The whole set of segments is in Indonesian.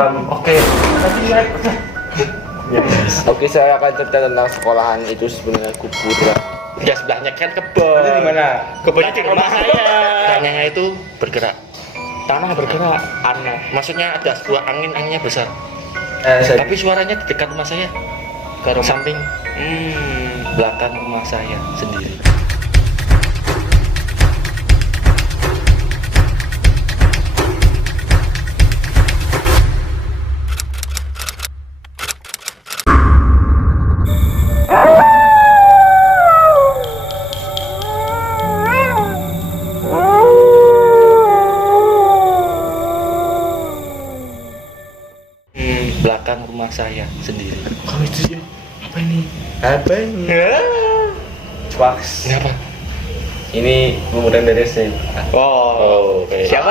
Oke. Oke, saya akan cerita tentang sekolahan itu sebenarnya kuburan. Ya sebelahnya kan kebun. Itu di mana? Kebunnya di rumah saya. Tanahnya itu bergerak. Tanah bergerak, aneh. Maksudnya ada sebuah angin, anginnya besar. Tapi suaranya di dekat rumah saya. Ke rumah. Samping, belakang rumah saya sendiri. Belakang rumah saya sendiri. Kamu itu ya? Apa ini? Apa ini? Wax. Kenapa? Ini kemudian dari saya. Oh, oke. Siapa?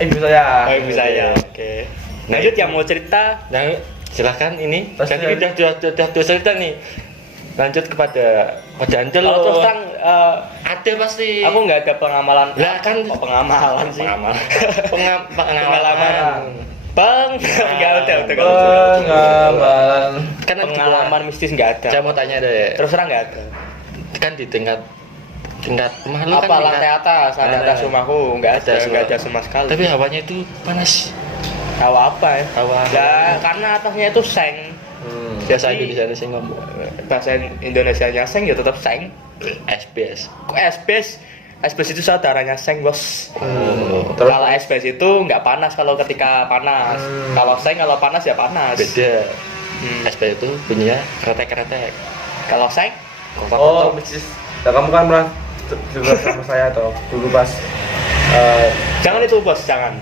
Ibu saya. Oh, ibu saya. Oke. Lanjut yang mau cerita. Nah, silahkan ini. Terus Kan ini udah dua cerita nih. Lanjut kepada Ancel. Kalau terus terang, ada pasti. aku nggak ada pengamalan. Lah kan Pengamalan sih. pengalaman. Nggak ada. Pengamalan. Kan ada Pengalaman mistis nggak ada. Saya mau tanya deh. Terus terang nggak ada. Kan di tingkat rumah lu Apa kan lantai atas? Lantai atas rumahku nggak ada, semua. nggak ada sama sekali. Tapi hawanya itu panas. Hawa apa ya? Hawa. Nggak, karena atasnya itu seng. Biasa Jadi- Indonesia sih ngomong. Bahasa Indonesianya seng ya tetap seng. SBS. Kok SBS? SBS itu saudaranya seng, bos. Terus? Kalau SBS itu nggak panas kalau ketika panas. Kalau seng kalau panas ya panas. Beda. SBS itu bunyinya kretek-kretek. Kalau seng Oh, bisnis. Nah, kamu kan pernah juga sama saya toh dulu pas jangan itu, bos, jangan.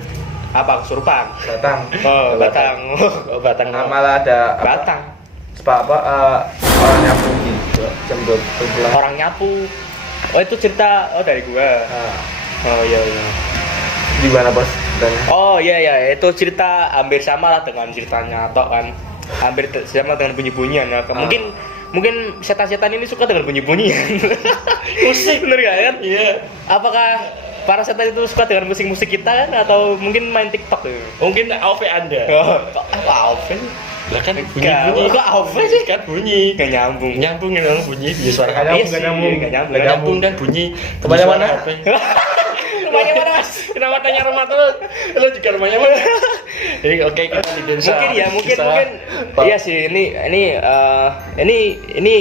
Apa kesurupan? datang. Oh, batang. Oh, batang. Malah ada Batang. orang nyapu gitu jam 12. Orang nyapu. Oh, itu cerita dari gua. Nah, Oh iya iya. di mana bos? Ceritanya? Oh iya iya, itu cerita hampir sama lah dengan ceritanya Tok kan. Hampir sama dengan bunyi-bunyian ya. Mungkin setan-setan ini suka dengan bunyi-bunyian. Musik bener gak kan? Iya. Apakah para setan itu suka dengan musik-musik kita kan atau mungkin main TikTok tuh? Mungkin AOV Anda. Oh, apa Alvin? Lah kan Enggak, bunyi-bunyi. kok Alvin sih? Kan bunyi. Gak nyambung. Nyambung memang bunyi di suara Nggak HP. nyambung, nggak nyambung. Nggak nyambung. Nggak nyambung kan bunyi. Rumahnya Suara mana? HP. Rumahnya mana, Mas? Kenapa tanya rumah tuh? Lu juga rumahnya mana? Jadi oke kita di desa. Mungkin ya, mungkin Desa. iya sih, ini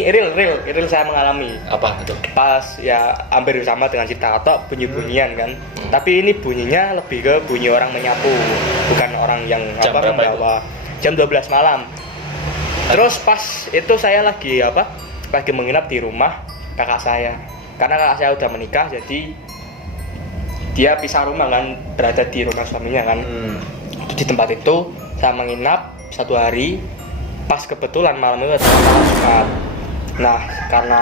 real saya mengalami. Apa itu? Pas ya hampir sama dengan cerita atau bunyi-bunyian kan. Tapi ini bunyinya lebih ke bunyi orang menyapu, bukan orang yang Jam berapa itu? membawa. Jam 12 malam. Terus pas itu saya lagi menginap di rumah kakak saya. Karena kakak saya udah menikah, jadi dia pisah rumah kan, berada di rumah suaminya kan. Di tempat itu saya menginap 1 hari. Pas kebetulan malam itu adalah malam Jumat. Nah, karena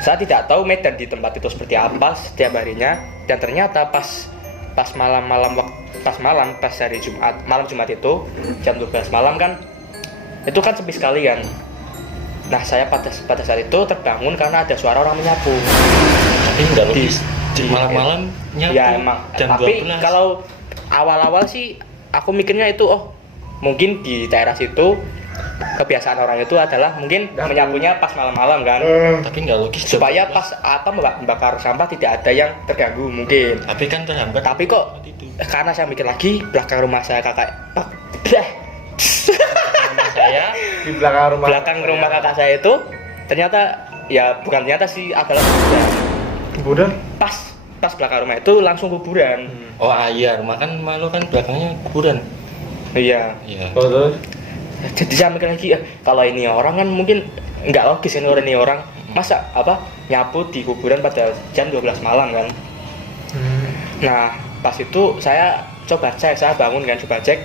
saya tidak tahu medan di tempat itu seperti apa setiap harinya, dan ternyata pas malam hari Jumat, malam Jumat itu jam 12 malam kan, itu kan sepi sekali kan. Nah, saya pada saat itu terbangun karena ada suara orang menyapu. Tapi nggak logis. Malam-malam nyapu. Ya emang. Jam Tapi 12. kalau awal-awal sih aku mikirnya itu mungkin di daerah situ kebiasaan orang itu adalah mungkin menyapunya pas malam-malam kan. Tapi nggak logis. jam Supaya 12. pas membakar sampah tidak ada yang terganggu mungkin. Tapi kan terhambat. Tapi kok itu. karena saya mikir lagi belakang rumah saya Di belakang rumah kakak saya itu ternyata ya bukan ternyata sih adalah kuburan. Kuburan? Pas belakang rumah itu langsung kuburan. Oh iya, rumah kan malu kan belakangnya kuburan. Iya. Iya. Oh, terus? Jadi saya mikir lagi kalau ini orang kan mungkin nggak logis ini orang masa nyapu di kuburan pada jam 12 malam kan. Nah pas itu saya coba cek, saya bangun kan, coba cek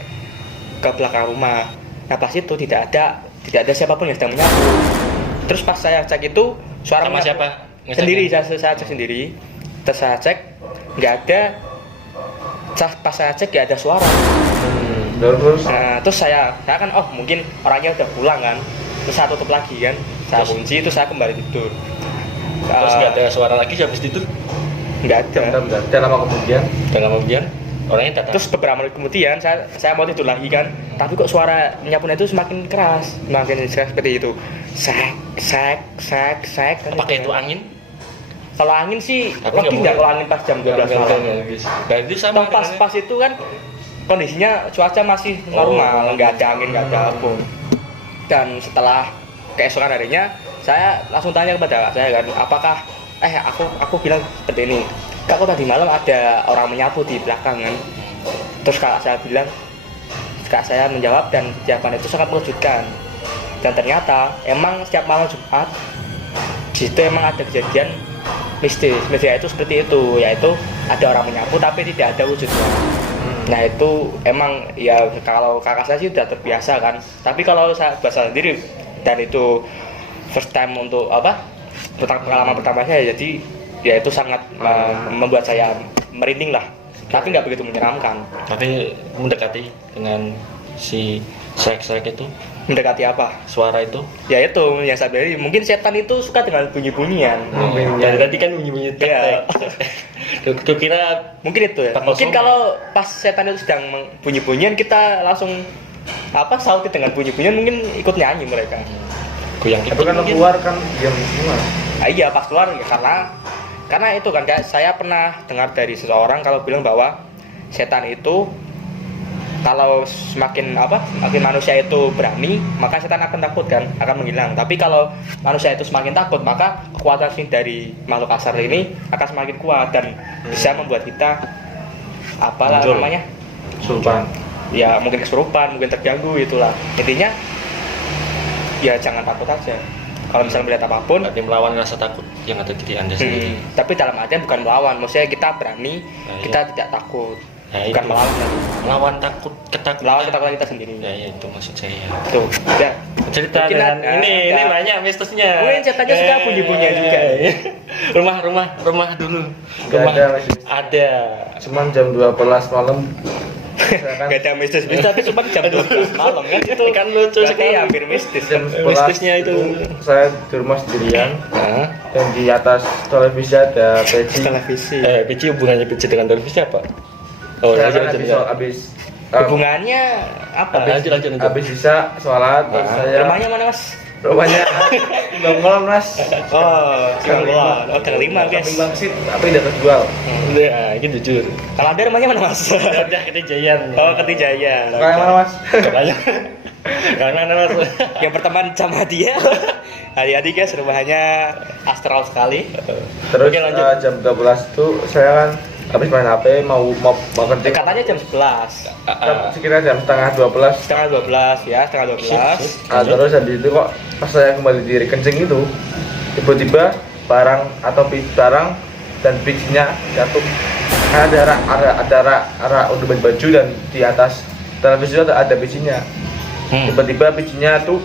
ke belakang rumah. Nah pas itu tidak ada siapapun yang sedang menyapu. Terus pas saya cek itu suara Sama menyapu siapa? sendiri, saya cek sendiri. Terus saya cek nggak ada. Pas saya cek nggak ada suara. Terus? Nah, terus saya kan mungkin orangnya udah pulang kan. Terus saya tutup lagi kan. Saya kunci, terus saya kembali tidur. Terus nggak ada suara lagi habis tidur. Nggak ada. Bentar. Dan lama kemudian? Dan lama kemudian Orangnya datang. Terus beberapa menit kemudian saya mau tidur lagi kan, tapi kok suara nyapunya itu semakin keras seperti itu. Sek. Apakah itu angin? Kalau angin sih, Aku nggak lebih nggak mau. kalau angin pas jam 12 malam. Dan itu sama. Pas itu kan kondisinya cuaca masih normal, nggak ada angin, nggak ada apa. Dan setelah keesokan harinya, saya langsung tanya kepada kakak saya kan, apakah aku bilang seperti ini, kak kok tadi malam ada orang menyapu di belakang kan? Terus kakak saya menjawab dan jawaban itu sangat mengejutkan. Dan ternyata emang setiap malam Jumat di situ emang ada kejadian mistis itu seperti itu, yaitu ada orang menyapu tapi tidak ada wujudnya. Nah itu emang ya kalau kakak saya sih sudah terbiasa kan, tapi kalau saya bahasa sendiri dan itu first time untuk pengalaman pertama saya, jadi ya itu sangat membuat saya merinding lah, tapi nggak begitu menyeramkan. Tapi mendekati dengan si sek itu, Mendekati apa? suara itu. Ya itu yang saya bilang, mungkin setan itu suka dengan bunyi-bunyian. Dari tadi kan bunyi-bunyi Iya. Tuh kira Mungkin itu ya. Bakal Mungkin sombong. kalau pas setan itu sedang bunyi-bunyian, kita langsung sauti dengan bunyi-bunyian, mungkin ikut nyanyi mereka. goyang Tapi kan mungkin. keluar kan diam semua. Iya pas keluar ya, karena itu kan kayak saya pernah dengar dari seseorang kalau bilang bahwa setan itu kalau semakin manusia itu berani, maka setan akan takut kan, akan menghilang. Tapi kalau manusia itu semakin takut, maka kekuatan sih dari makhluk kasar ini akan semakin kuat dan bisa membuat kita Muncul. namanya? Sultan. Ya mungkin kesurupan, mungkin terganggu, itulah. Intinya ya jangan takut aja. Kalau misalnya melihat apapun, Berarti melawan rasa takut yang ada di Anda sendiri. tapi dalam artian bukan melawan, maksudnya kita berani, Nah, kita iya. tidak takut, Nah, bukan itu. melawan, Melawan ketakutan. melawan ketakutan kita sendiri. Ya, ya itu maksud saya. Tuh, ya. Cerita Mungkin dengan ada- ini ada- banyak mistisnya. Mungkin ceritanya suka bunyi-bunyian juga. Rumah dulu. Nggak Rumah ada, Mas. ada. Cuman jam 12 malam saya kan Gak ada mistis, tapi cuma jam 12 malam kan itu Kan lucu berarti sekali. hampir mistis. jam 11 Mistisnya itu. saya di rumah sendirian Nah, dan di atas televisi ada peci. Televisi. PC hubungannya PC dengan televisi apa? Oh, Saya lanjut kan lanjut. habis Hubungannya apa? Lanjut. habis bisa sholat terus Nah, saya Rumahnya mana mas? rumahnya Bangkolan mas. Oh, Gang 5. Oh, Gang 5 guys. Samping Bangsit tapi udah terjual. Ya, ini jujur. Kalau ada rumahnya mana mas? Udah ketijayan. Oh, Kertijaya. Kayak mana mas? Makanya. Karena mas. Yang pertemanan sama dia. Hati-hati guys, rumahnya astral sekali. Terus Oke, lanjut. jam 12 itu saya kan habis main HP mau kerja. Katanya jam 11. Sekitar jam setengah 12. Setengah 12 ya, setengah 12. Nah, terus habis itu kok pas saya kembali di kencing itu tiba-tiba barang dan bijinya jatuh. Ada udah baju dan di atas televisi itu ada bijinya. Tiba-tiba bijinya tuh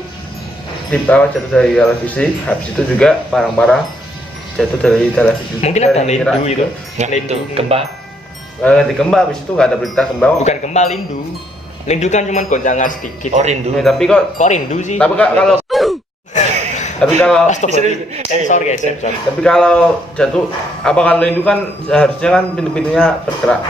di bawah jatuh dari televisi. Habis itu juga barang-barang jatuh dari televisi. Mungkin ada Dari lindu rak. itu. Nggak itu gempa. Di Kemba habis itu nggak ada berita Kemba. kok. Bukan gempa, lindu. Lindu kan cuma goncangan sedikit. Oh, rindu. Ya, tapi kok Kok rindu sih? kalau Sensor guys, sensor. tapi kalau jatuh apa kalau itu kan seharusnya kan pintu-pintunya bergerak.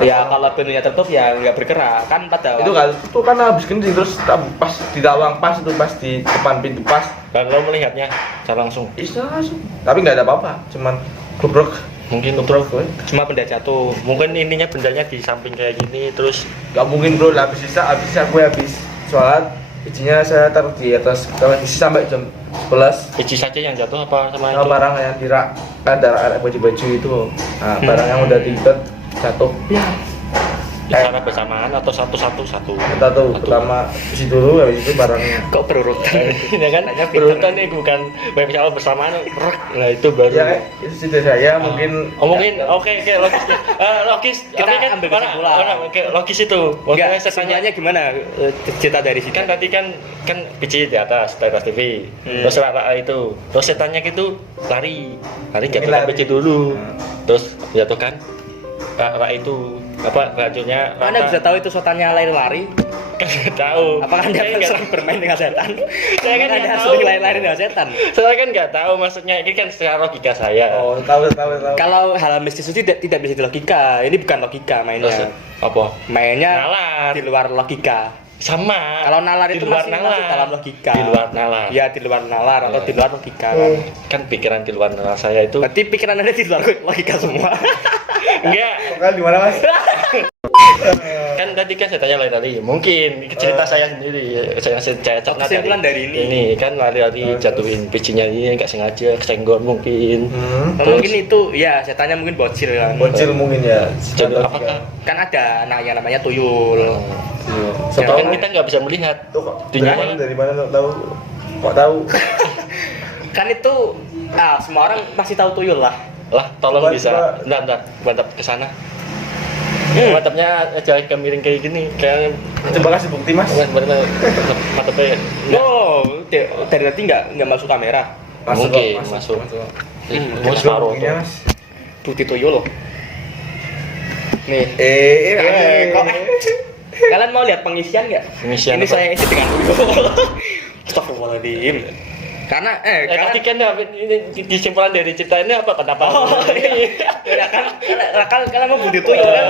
Ya kalau pintunya tertutup ya nggak bergerak kan pada Itu kan habis kencing terus pas di tawang pas di depan pintu pas Dan lo melihatnya secara langsung. bisa langsung. Tapi nggak ada apa-apa, cuman gubrok. Mungkin cuma benda jatuh. mungkin ininya bendanya di samping kayak gini terus Gak mungkin bro, habis gue habis sholat izinnya saya taruh di atas televisi sampai jam 11. biji saja yang jatuh apa sama Nah, itu? barang yang ada baju-baju itu, nah, barang yang udah diikat jatuh. Secara bersamaan atau satu-satu? Kita tuh pertama isi dulu, habis itu barangnya. Kok berurutan? Ya kan? Berurutan nih bukan misalnya bersamaan. Rek. Nah itu baru. Ya itu sih saya mungkin. Mungkin oke logis. Logis. Kita Tapi kan ambil mana? kesimpulan. Oke, logis itu. Enggak, Maksudnya setannya sebenarnya gimana cerita dari situ? kan tadi kan biji di atas TV. Terus itu. Terus setannya gitu lari nggak Ini tukar lari. biji dulu. Terus jatuh kan? rak itu apa racunnya Anda bisa tahu itu setannya lari-lari? kan tahu. Apakah Anda Saya sering bermain dengan setan? Saya kan Apakah nggak Anda tahu. sering lari-lari dengan setan? Saya kan nggak tahu maksudnya ini kan secara logika saya. Oh, tahu. Kalau hal mistis itu tidak bisa dilogika. Ini bukan logika mainnya. Terus, apa? Mainnya Nalar. di luar logika. Sama. Kalau nalar Di itu luar masih nalar. masuk dalam logika. Di luar nalar. Ya di luar nalar atau Ya. di luar logika. Kan pikiran di luar nalar saya itu Berarti pikiran Anda di luar logika semua. enggak. Kan di mana, Mas? Kan tadi kan saya tanya lari-lari. Mungkin cerita saya sendiri. Saya cerna Kesimpulan dari ini. kan lari-lari jatuhin pincinya ini nggak sengaja kesenggol mungkin. Oh, mungkin itu ya setannya mungkin bocil kan. Bocil mungkin ya. Jadi apakah Kan ada anak yang namanya tuyul. tapi kan kita nggak bisa melihat Tuh kok dunia dari mana tahu? Kok tahu? Kan itu semua orang pasti tahu tuyul lah. lah tolong Coba, bisa coba. bentar mantap ke sana mantapnya jangan ke miring kayak gini kayak Coba kasih bukti, Mas. mantapnya Oh, dari tadi nggak masuk kamera. mungkin masuk mau separuh Buktinya, tuh Mas. Bukti tuyul. Nih. Kok Kalian mau lihat pengisian nggak? Pengisian Ini apa? saya isi dengan tuyul. Astagfirullahaladzim. Karena tadi kan ini kesimpulan dari cerita ini apa kenapa ya kan kalian mau bukti tuyul kan?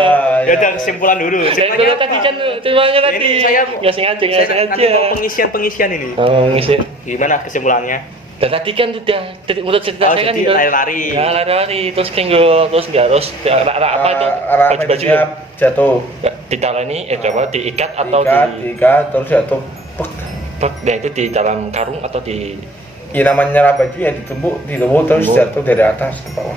Ya udah kesimpulan dulu. Sebenarnya tadi kan cumanya tadi Ini saya nggak sengaja nanti mau pengisian ini. ngisi Gimana kesimpulannya? dan tadi kan sudah menurut cerita saya kan jadi udah- lari-lari. ya lari-lari terus kenggol terus nggak terus apa itu arah baju-baju bajunya jatuh. ditalani apa diikat atau Ikat terus jatuh. nah itu di dalam karung atau di Ya namanya nyerap baju ya ditumbuk terus Tumbuk. jatuh dari atas ke bawah.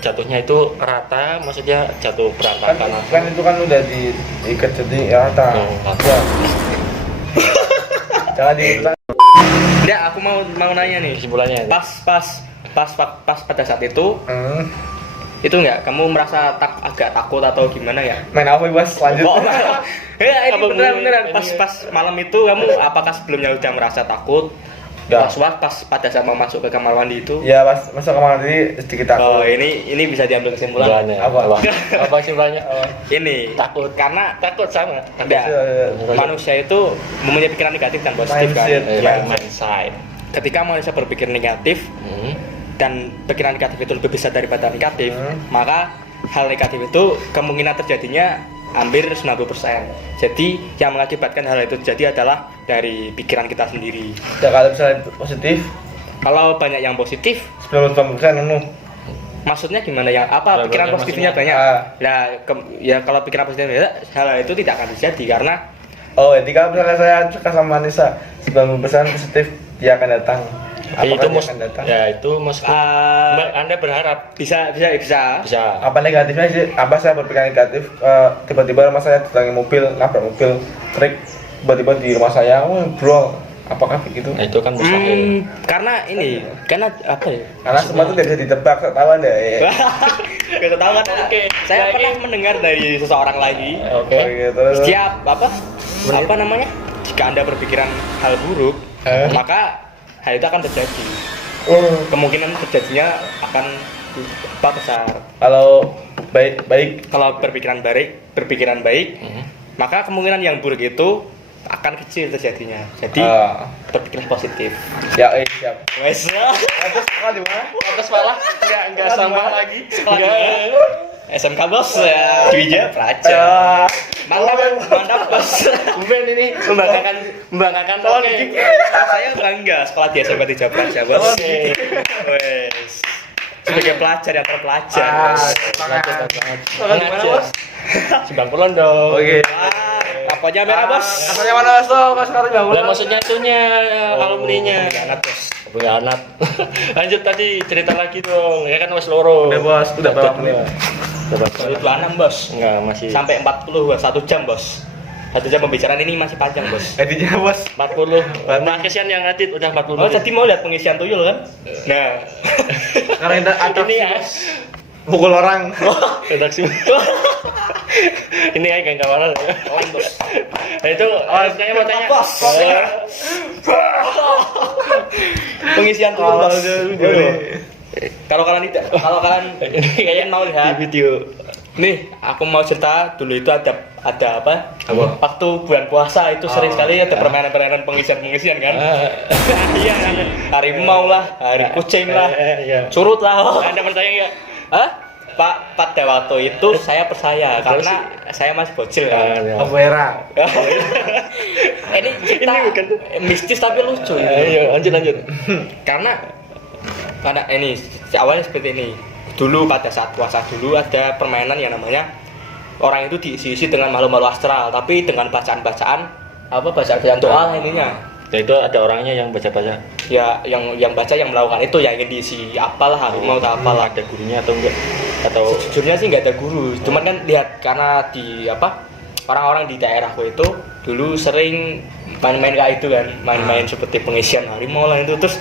jatuhnya itu rata maksudnya jatuh berantakan Kan itu kan udah diikat jadi rata. Oh, rata. Ya. Jangan diulang. Enggak, aku mau nanya nih. kesimpulannya Pas pada saat itu enggak kamu merasa agak takut atau gimana ya? Main apa, Mas? Lanjut. Oh, ya, ini Apa beneran ini? pas malam itu kamu apakah sebelumnya udah merasa takut? Ya. Pas pada saat mau masuk ke kamar mandi itu. Ya, pas masuk kamar mandi sedikit Oh, takut. ini bisa diambil kesimpulan. kesimpulannya Apa? apa kesimpulannya Ini takut karena takut sama enggak, manusia itu mempunyai pikiran negatif dan positif kan. Mindset. Ya, mindset ketika manusia berpikir negatif dan pikiran negatif itu lebih besar daripada negatif, maka hal negatif itu kemungkinan terjadinya hampir 90%. Jadi yang mengakibatkan hal itu terjadi adalah dari pikiran kita sendiri. Ya kalau misalnya positif Kalau banyak yang positif, 90% anu. maksudnya gimana yang apa Ya, pikiran berarti positifnya maksudnya, banyak? Nah, ya kalau pikiran positifnya banyak, hal itu tidak akan terjadi karena Oh, jadi kalau misalnya saya suka sama Nisa 90% positif dia akan datang. itu Apakah dia akan datang? ya itu maksudnya Mbak, Anda berharap bisa. bisa Apa negatifnya sih? Apa saya berpikir negatif? Tiba-tiba rumah saya didatangi mobil, nabrak mobil, trik tiba-tiba di rumah saya, bro, apakah begitu? nah, itu kan mustahil karena apa ya? Karena semua itu tidak bisa ditebak, tahu anda ya. Gak ketahuan. Oke, Saya lagi. pernah mendengar dari seseorang lagi. oke Terus Setiap apa namanya? Jika Anda berpikiran hal buruk, maka hal itu akan terjadi. Kemungkinan terjadinya akan besar. kalau baik Kalau berpikiran baik, maka kemungkinan yang buruk itu akan kecil terjadinya. Jadi berpikirlah positif. ya siap. Wes. Terus sekolah di mana? atas malah enggak sama lagi SMK bos ya. Dwija Praja. Mantap bos. Ben ini membanggakan oke Saya bangga sekolah di SMK 3 Praja bos. Wes. Sebagai pelajar yang terpelajar. bos. Sekolah di mana, Bos? Simbang Kulon dong Oke. Apanya merah bos? Asalnya mana, Mas? Mas sekarang enggak lah maksudnya itunya alumninya Anak bos. punya anak lanjut tadi cerita lagi dong ya kan mas loro Udah, Bos. Udah berapa menit? Udah 26 bos. enggak masih Sampai 40 1 jam bos. 1 jam pembicaraan ini masih panjang bos. Edinya, Bos. 40 nah kesian yang ngadit udah 40 Oh tadi mau lihat pengisian tuyul kan? Nah. Sekarang kita ini ya pukul orang. redaksi ini ya gak kawalan ya Bos. nah itu saya mau tanya Bos. Pengisian tuyul bos. Kalau kalian tidak, kalau kalian kalian mau lihat di video. nih, aku mau cerita dulu itu ada apa? Apa? Waktu bulan puasa itu sering sekali ada permainan-permainan pengisian kan? Iya, harimau lah, hari kucing lah, curut lah. Anda percaya nggak? Hah? Pak, pada waktu itu saya percaya karena saya masih bocil kan. Vera. Ini cerita Ini bukan. mistis tapi lucu. Ayo lanjut. Karena ini awalnya seperti ini. Dulu pada saat puasa dulu ada permainan yang namanya orang itu diisi-isi dengan makhluk-makhluk astral, tapi dengan bacaan-bacaan doa ininya. Ya itu ada orangnya yang baca-baca. Ya yang baca yang melakukan itu yang ingin diisi apalah harimau atau apalah. Ada gurunya atau enggak? Atau Sejujurnya sih nggak ada guru, cuman kan lihat karena di orang-orang di daerahku itu dulu sering main-main kayak itu kan, main-main seperti pengisian harimau lah itu. Terus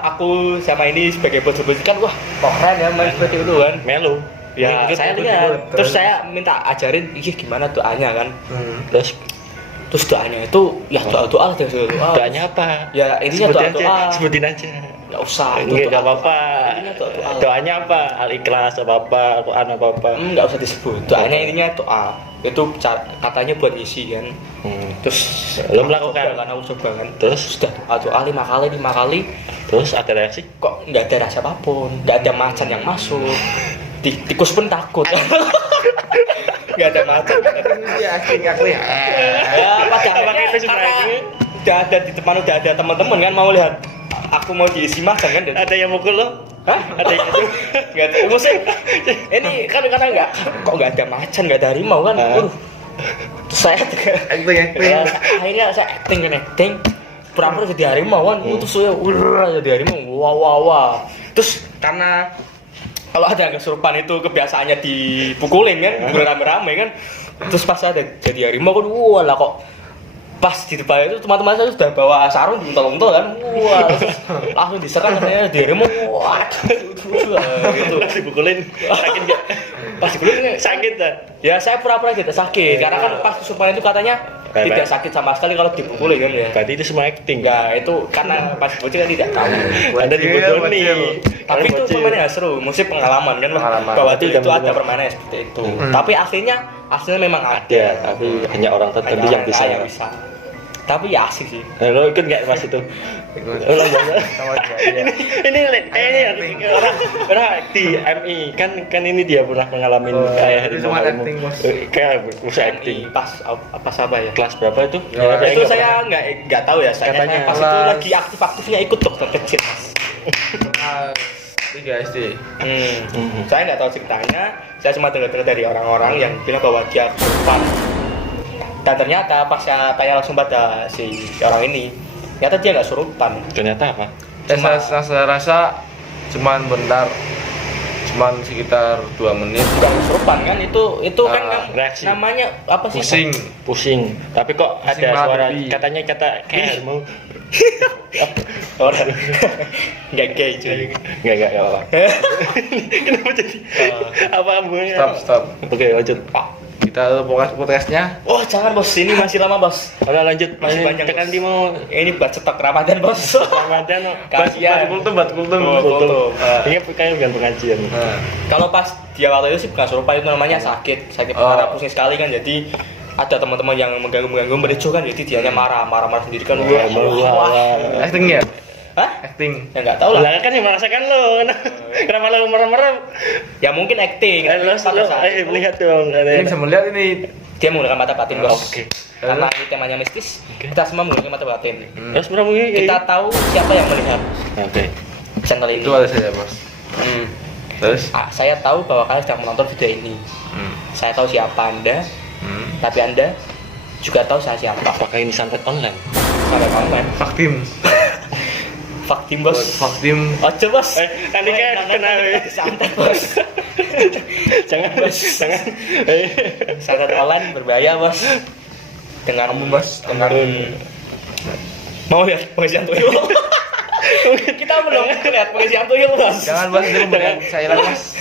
aku sama ini sebagai bocil-bocil kan, wah kok keren ya main seperti itu kan. melu. Ya saya lihat, terus saya minta ajarin, gimana doanya kan. Terus doanya itu ya doa-doa lah, Doanya apa? Ya intinya doa-doa. Sebutin aja. Nggak usah, itu Enggak doa-doa. apa-apa. Intinya doa-doa. Doanya apa? Al-Ikhlas apa-apa, Al-Quran apa-apa. Nggak usah disebut. Doanya intinya doa. Itu katanya buat isi kan. Terus Lo aku melakukan? coba kan, aku coba kan. Terus Sudah doa 5 kali. terus ada reaksi? Kok nggak ada rasa apapun, nggak ada macan yang masuk. Tikus pun takut. Nggak ada macan. Ya asing Ya padahal Apakah itu karena sebenarnya? udah ada di depan, udah ada teman-teman kan mau lihat aku mau diisi macan kan. Ada yang mukul lo? Hah? Ada yang itu? Nggak tahu maksudnya. Ini kan karena nggak ada macan, nggak ada harimau kan. Terus saya acting. akhirnya saya acting pura-pura jadi harimau kan. Terus saya jadi harimau. Wah. Terus karena kalau ada yang kesurupan itu kebiasaannya dipukulin kan, rame-rame kan. Terus pas ada jadi harimau kan, wah lah kok pas di depan itu teman-teman saya sudah bawa sarung buntel-buntel kan. Wah, terus langsung diserang katanya di harimau. Wah, gitu. Pas dipukulin sakit nggak? Pas dipukulin Sakit dah. ya saya pura-pura tidak sakit karena kan pas kesurupan itu katanya tidak sakit sama sekali kalau dipukulin kan ya. Berarti itu semua acting. Enggak, itu karena pas bocil kan tidak tahu. Anda dibodoni. Tapi itu permainannya seru, mesti pengalaman kan Pengalaman. bahwa Itu itu ada zaman-zaman. permainan seperti itu. Tapi aslinya memang ada. Ya, tapi hanya orang tertentu yang bisa. Yang bisa. Tapi ya asik sih. Lo ikut nggak pas itu? Ulang bahasa. Sama dia. Ini orang di MI kan ini dia pernah mengalami kayak itu cuma acting, Bos. Kayak bisa acting. Pas apa ya? Kelas berapa itu? Ya, Ada yang Itu nggak saya nggak tahu ya. Saya Katanya pas itu kelas- lagi aktif-aktifnya ikut dokter kecil. Mas. 3 SD. Saya nggak tahu ceritanya. Saya cuma dengar dari orang-orang yang bilang bahwa dia kesurupan. Dan ternyata pas saya tanya langsung pada si orang ini, ternyata dia nggak surupan. Ternyata apa? Saya rasa cuman bentar, cuman sekitar 2 menit. Nggak kesurupan kan? Itu kan reaksi. namanya apa sih? Pusing. Tapi kok ada Pusing suara banget, katanya kayak mau Orang nggak gay cuy. Enggak apa-apa. Kenapa jadi? Apa hubungannya? Stop. Oke, lanjut. Kita podcastnya. Oh jangan bos, ini masih lama bos. Udah lanjut. Masih panjang, Tekan Bos. di mau Ini buat stok Ramadan bos. Ramadan. Kasihan. Bat kultum. Oh, Ini kayak bukan pengajian. Kalau pas dia waktu itu sih bukan kesurupan, itu namanya sakit parah, pusing sekali kan. Jadi ada teman-teman yang mengganggu mericu kan, jadi dianya marah sendiri kan. Wah. Acting ya? Hah? Acting. Ya nggak tahu lah. Lah kan yang merasakan lo. Kenapa lo merem-merem? Ya mungkin acting. Lo Pada saat itu, lihat dong. Ini bisa melihat ini. dia menggunakan mata batin bos. Oke. Karena ini temanya mistis, kita semua menggunakan mata batin. Terus berapa ini? Kita tahu siapa yang melihat Oke. channel ini. Itu ada saya, Bos. Terus? Saya tahu bahwa kalian sedang menonton video ini. Saya tahu siapa Anda, tapi Anda juga tahu saya siapa. Apakah ini santet online? Sampai komen. Faktim. Faktim bos. Faktim. Ojo bos. Nanti kan kena. Santet bos. Jangan bos, jangan. Santet online berbahaya bos. Dengan Bos. dengan mau lihat pengisian tuyul. Kita belum lihat pengisian tuyul bos. Jangan Bos, itu bukan saya lah, Bos.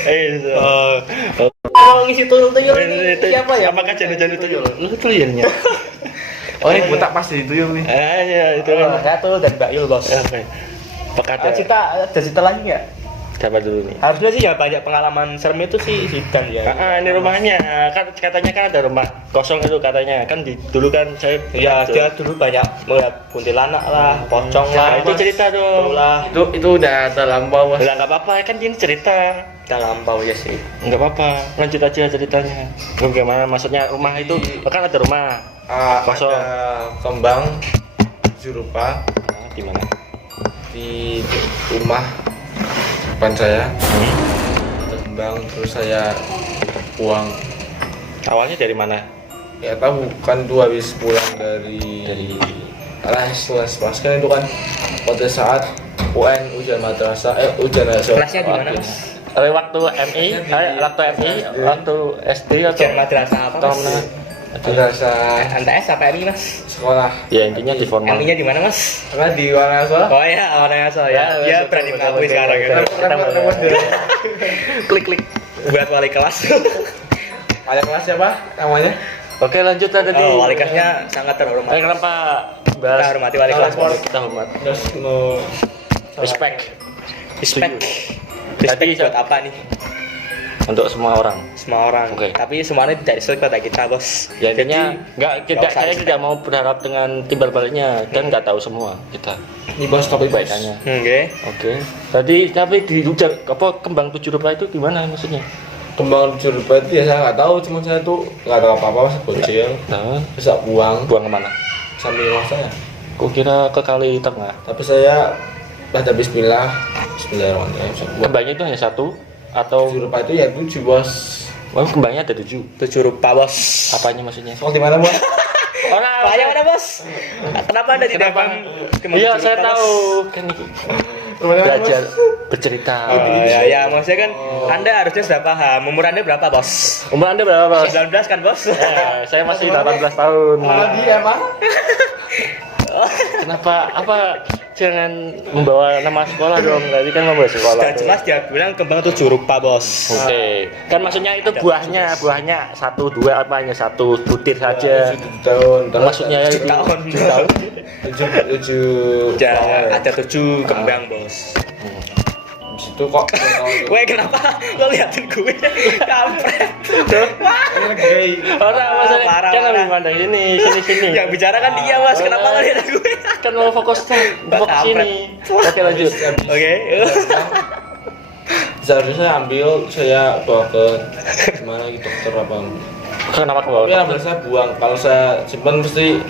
Kalau ngisi tuyul ini siapa ya? Apakah jangan-jangan tuyul? Lu tuyulnya. Oh, ini botak pasti itu nih. Ya itu Oh, kan. saya tuh dan Mbak Yul bos. Oke. Apakah ada? Ada cerita lagi nggak? Siapa dulu nih? Harusnya sih ya banyak pengalaman serem itu sih Zidan ya. Ini rumahnya kan katanya kan ada rumah kosong itu katanya kan dulu kan saya Ya dia dulu banyak melihat kuntilanak lah, pocong lah. itu cerita dong. Lah. Itu udah terlampau Mas. Nggak apa-apa kan ini cerita. Kita lampau ya sih. Nggak apa-apa, lanjut aja ceritanya. Bagaimana maksudnya rumah itu kan ada rumah kosong. Ada kembang 7 rupa Di mana? di rumah depan saya. Ada kembang, terus saya buang. Awalnya dari mana? Ya tahu kan tuh habis pulang dari les pasca itu kan pada saat UN ujian madrasah ujian nasional. Kelasnya di mana, Mas? Waktu MI, waktu SD atau Ujian madrasah apa, atau Mas? mana? Madrasah MTS apa MI, Mas? sekolah. Ya intinya di formal. MI-nya di mana, Mas? Karena di warna sekolah. Oh ya, awalnya so ya. Dia berani mengakui sekarang ya. Klik. Buat wali kelas. Ada kelas siapa namanya? Oke lanjut tadi. Oh, wali kelasnya sangat terhormat. Kenapa Kita hormati wali kelas. Kita hormat. Terus mau Respect Respect. Tadi Respect buat apa nih? untuk semua orang. Semua orang. Oke. Tapi semuanya tidak respect pada kita, Bos. Ya intinya nggak usah saya respect. tidak mau berharap dengan timbal baliknya dan nggak tahu semua kita. ini bos topik Kebaikannya. Oke. Oke. Tadi tapi di ujar apa kembang 7 rupa itu gimana maksudnya? kembang 7 rupa itu ya saya nggak tahu, cuma saya tuh nggak tahu apa-apa pas bocil. Nah, Bisa buang buang kemana? sambil rumah saya. Kok kira ke kali tengah? Tapi saya baca Bismillahirrahmanirrahim. Bisa buang. Kembangnya itu hanya satu atau 7 rupa itu ya 7 bos. kembangnya ada 7? 7 rupa, Bos. Apanya maksudnya? Soal di mana bos? Pak yang mana, Bos? Kenapa Anda tidak Kenapa? paham kembang Iya 7 saya rupa, Bos? tahu kan itu Rumahnya mana, belajar Bos? bercerita. Ya, maksudnya kan Anda harusnya sudah paham. Umur Anda berapa, Bos? Umur Anda berapa, Bos? 19 kan, Bos? Saya masih 18 tahun. Dia emang? Kenapa jangan membawa nama sekolah dong? Tadi kan membawa sekolah. Sudah jelas dia bilang kembang 7 rupa, Bos. Oke. Kan maksudnya itu buahnya 1, 2 apa hanya 1 butir saja. 7 tahun. Maksudnya ya 7 tahun. 7 Ya, ada 7 kembang, Bos. Di situ kok Weh, kenapa lo liatin gue? Kampret. gay. Orang maksudnya parah, kan parah. lebih pandang ini, sini. Yang bicara kan dia, Mas. Kenapa lo liatin gue? Kan mau fokus sini. Oke lanjut. Oke. Seharusnya saya ambil, saya bawa ke mana gitu, dokter apa. Kenapa ke Tapi bawah? ambil saya buang. Kalau saya simpan mesti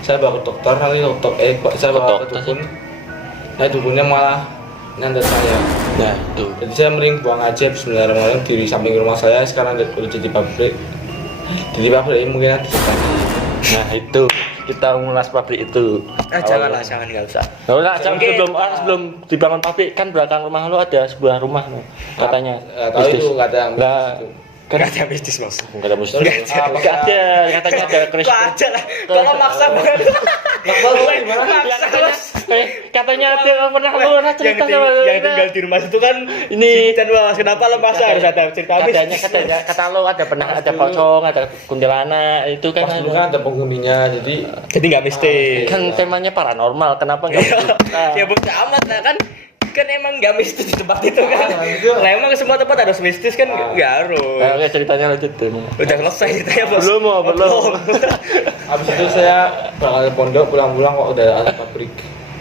saya bawa ke dokter, nanti dokter saya bawa ke dokter dukun. Nah dukunnya malah nyantet saya. Nah, tuh. Jadi saya mending buang aja Bismillahirrahmanirrahim di samping rumah saya. Sekarang udah jadi pabrik. Jadi pabrik ini mungkin ada sekarang. Nah, itu kita mengulas pabrik itu. Janganlah, jangan nggak usah. Nah, udah, jangan Mungkin- sebelum dibangun pabrik kan belakang rumah lu ada sebuah rumah no, katanya. Nggak tahu itu, nggak ada. Nggak, kan Nggak ada mistis, Bos. nggak ada musuh. Nggak ada. Nggak ada, katanya ada Kok Kristen. aja lah. Kalau maksa banget. Maksa lu gimana? Maksa, Bos. Katanya ada pernah lu yang, cerita ting- sama yang tinggal di rumah itu kan Ini. dan Bos. Kenapa lo maksa harus ada cerita mistis? katanya kata lo ada pernah ada pocong, ada kuntilanak itu kan. Pas dulu kan ada penghuninya, jadi Jadi nggak mistis. Kan temanya paranormal, kenapa nggak cerita? Ya bodo amat lah kan emang nggak mistis di tempat itu kan. itu. Lah emang semua tempat harus mistis kan nggak harus. Nah, oke ceritanya lanjut tuh. Udah selesai ceritanya, Bos. Belum. habis itu saya bakal ke pondok, pulang-pulang kok udah ada pabrik.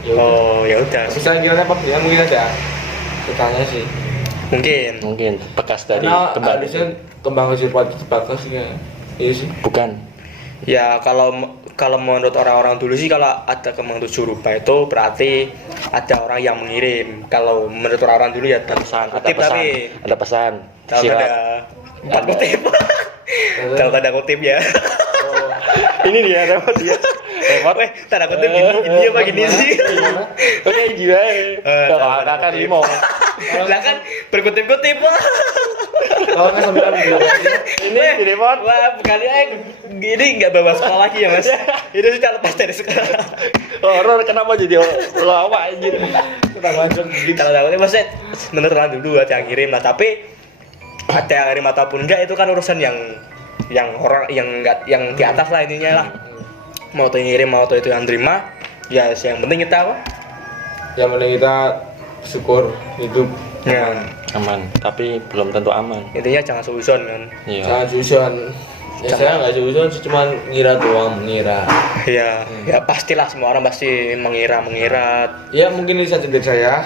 Ya udah. Oh, ya udah. Terus saya kira pabriknya mungkin ada ceritanya sih. Mungkin. Bekas dari Karena kembang harusnya kembang kecil padi dibakar sih kayaknya. Iya sih. bukan. Ya kalau menurut orang-orang dulu sih kalau ada kembang 7 rupa itu berarti ada orang yang mengirim. Kalau menurut orang-orang dulu ya Ada pesan, ada pesan. Kalau Silat. ada 4 kutip. Kalau tanda kutip ya. Ini dia repot dia. Repot. Weh, tanda kutip gini apa gini sih? Oke, gila. Kalau kan limo. Lah kan berkutip-kutip. Kalau nggak sambil ambil Ini di repot. Wah, kali gini nggak bawa sekolah lagi ya, Mas. Itu sudah lepas dari sekolah. Horor kenapa jadi lawak anjir. kita lanjut gitu. Kalau takutnya maksudnya menurut orang dulu ada yang ngirim lah, tapi ada yang ngirim ataupun enggak itu kan urusan yang orang yang enggak yang di atas lah intinya lah. Mau tuh yang ngirim mau tuh itu yang terima, ya yang penting kita apa? Yang penting kita syukur hidup Ya. Aman, tapi belum tentu aman. Intinya jangan suuzon kan. Iya. Jangan susun. Ya saya nggak susun, cuma ngira doang, mengira. Ya, ya pastilah semua orang pasti mengira. Ya mungkin ini saja dari saya.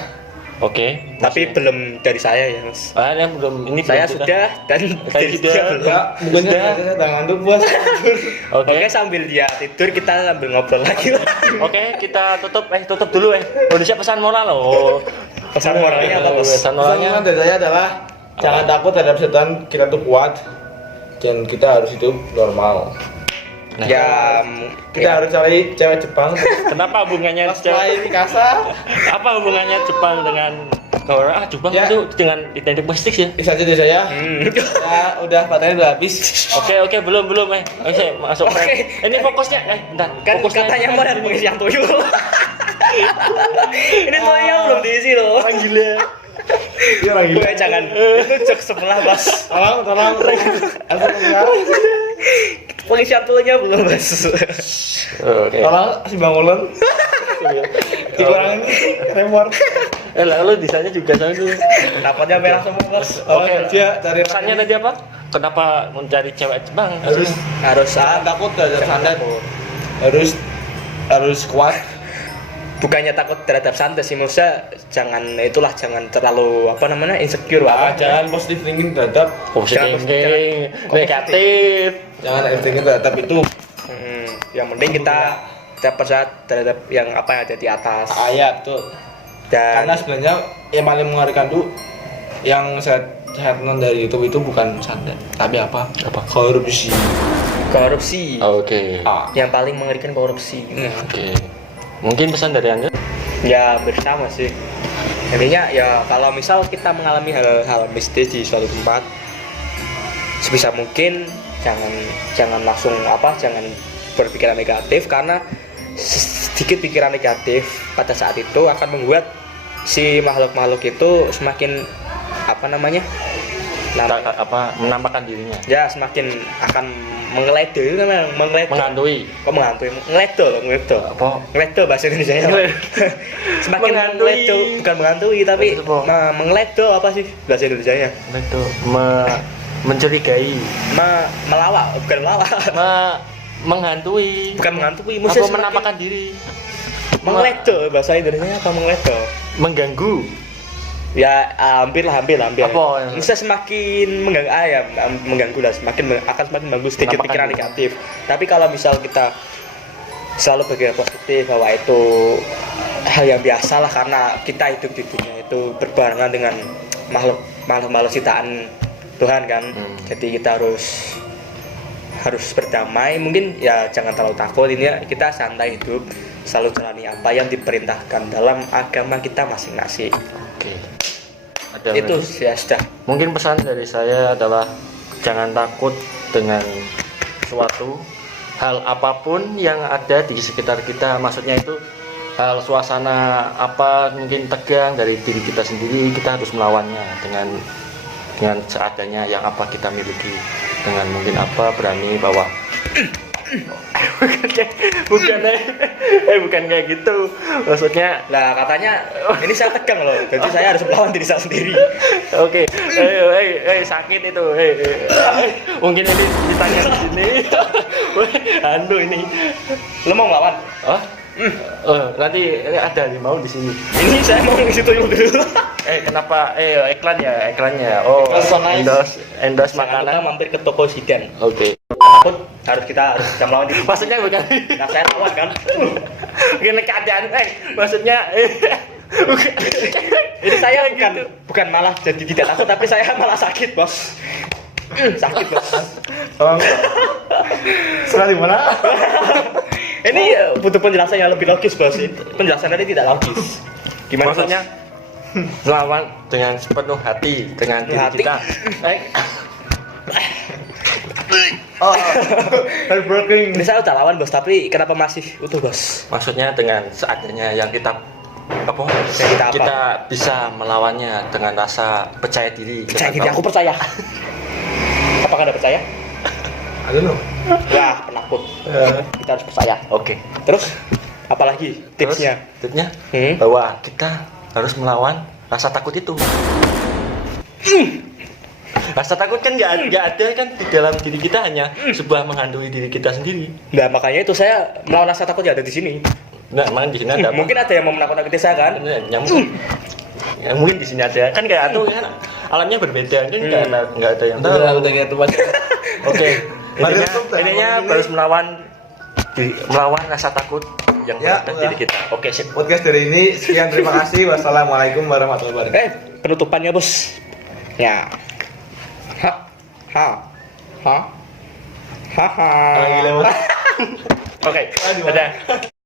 Oke. Tapi belum dari saya ya, Mas. yang belum ini Saya belum kita. sudah dan Saya sudah. dia belum. Ya, mungkin saya tangan tuh bos. Oke. Oke, sambil dia tidur kita sambil ngobrol lagi. Oke, kita tutup dulu Indonesia pesan moral loh. Pesan moralnya apa, Bos? Pesan moralnya Pesan dari saya adalah jangan takut terhadap setan, kita tuh kuat dan kita harus hidup normal. Nah, Ya, Kita harus cari cewek Jepang. kenapa hubungannya Setelah ini kasar. apa hubungannya Jepang dengan orang Jepang Ya. itu dengan identik mistik ya? Ini saja dari saya. Hmm. Ya, udah baterainya udah habis. Oke, belum Oke, masuk Oke. Ini fokusnya bentar. Kan Fokusnya katanya mau dan mengisi yang tuyul. Ini tuyul belum diisi loh. gila. Dia lagi. Gue jangan itu jok sebelah, Bos. Tolong. Pengisian tuyulnya belum, Bos. Oke. Tolong si Bang Ulen. Dikurangin remor. Lalu desainnya juga sama tuh. Rapotnya merah semua, Bos. Oke. Dia cari Pesannya tadi apa? Kenapa mencari cewek Jepang? harus jangan takut terhadap santet. Harus kuat. Bukannya takut terhadap santet sih, maksudnya jangan terlalu insecure banget. Jangan positive thinking terhadap Positif, Jangan- negatif. jangan negative thinking terhadap itu. Yang penting kita percaya terhadap yang ada di atas. Ayat tuh. Dan Karena sebenarnya yang paling mengerikan tuh yang saya nonton dari YouTube itu bukan santet, tapi apa? Korupsi. korupsi. Oke. Yang paling mengerikan korupsi. Oke. Mungkin pesan dari Anda? Ya bersama sih. Intinya ya kalau misal kita mengalami hal-hal mistis di suatu tempat, sebisa mungkin jangan langsung jangan berpikiran negatif, karena sedikit pikiran negatif pada saat itu akan membuat si makhluk-makhluk itu semakin Menampakkan dirinya. ya semakin akan menggeledo itu namanya Menghantui. kok menghantui ngeledo Apa? ngeledo bahasa Indonesia nya semakin Menghantui. ngeledo, bukan menghantui tapi Apa? mengeledo apa sih bahasa Indonesia nya Itu mencurigai. melawak bukan melawak Menghantui. bukan menghantui Apa maksudnya menampakkan diri? mengeledo bahasa Indonesia nya apa mengeledo Mengganggu. ya hampir Apa? bisa semakin mengganggu lah, akan semakin mengganggu sedikit Menampakkan pikiran diri. negatif. Tapi kalau misal kita selalu berpikir positif bahwa itu hal yang biasa lah, karena kita hidup di dunia itu berbarengan dengan makhluk ciptaan Tuhan kan. Jadi kita harus berdamai, mungkin ya jangan terlalu takut, ini kita santai hidup, selalu jalani apa yang diperintahkan dalam agama kita masing-masing. Oke. Ada Itu lagi? ya sudah. Mungkin pesan dari saya adalah jangan takut dengan suatu hal apapun yang ada di sekitar kita. Maksudnya itu hal suasana apa mungkin tegang dari diri kita sendiri, kita harus melawannya dengan seadanya yang apa kita miliki, dengan mungkin apa berani bahwa bukan kayak gitu maksudnya. Lah katanya ini saya tegang loh, jadi saya harus melawan diri saya sendiri. Oke, sakit itu, mungkin ini ditanya di sini. Anu ini, Lo mau melawan? Nanti ada limau di sini. Ini saya mau ngisi tuyul dulu. Kenapa? Iklannya. Oh, endorse Jangan lupa makanan. mampir ke toko Zidane. Oke. Takut kita harus bisa melawan diri. Maksudnya bukan. Nah saya lawan kan. Gini keadaan, maksudnya. Ini saya bukan malah jadi tidak takut, tapi saya malah sakit bos. Sakit bos. Setelah di mana? Ini butuh penjelasan yang lebih logis bos. Penjelasan tadi tidak logis. Gimana Maksudnya melawan dengan sepenuh hati dengan diri Hati. kita. Heartbreaking. Ini saya udah lawan bos, tapi kenapa masih utuh bos? Maksudnya dengan seadanya yang kita Kita apa? kita bisa melawannya dengan rasa percaya diri. Percaya diri, aku percaya. Apakah Anda percaya? I don't know. Wah, penakut. Kita harus percaya. Oke. Terus, apalagi tipsnya? Tipsnya Hmm? bahwa kita harus melawan rasa takut itu. Rasa takut kan nggak ada kan di dalam diri kita, hanya sebuah menghantui diri kita sendiri. Nah, makanya itu saya melawan rasa takut yang ada di sini. Nah, makanya di sini ada apa? Mungkin ada yang mau menakut-nakuti saya kan? Yang mungkin di sini ada kan, kayak atuh kan alamnya berbeda kan, nggak ada yang tahu. Udah gitu Mas. Oke, Mari intinya, tutup, intinya ini. harus melawan rasa takut yang Ya, berada di diri kita. Oke, sip. Podcast dari ini sekian, terima kasih. Wassalamualaikum warahmatullahi wabarakatuh. Penutupannya bos. Ya. Ha. Ha. Ha. Ha. Ha. Gila, Mas. Oke. Dadah.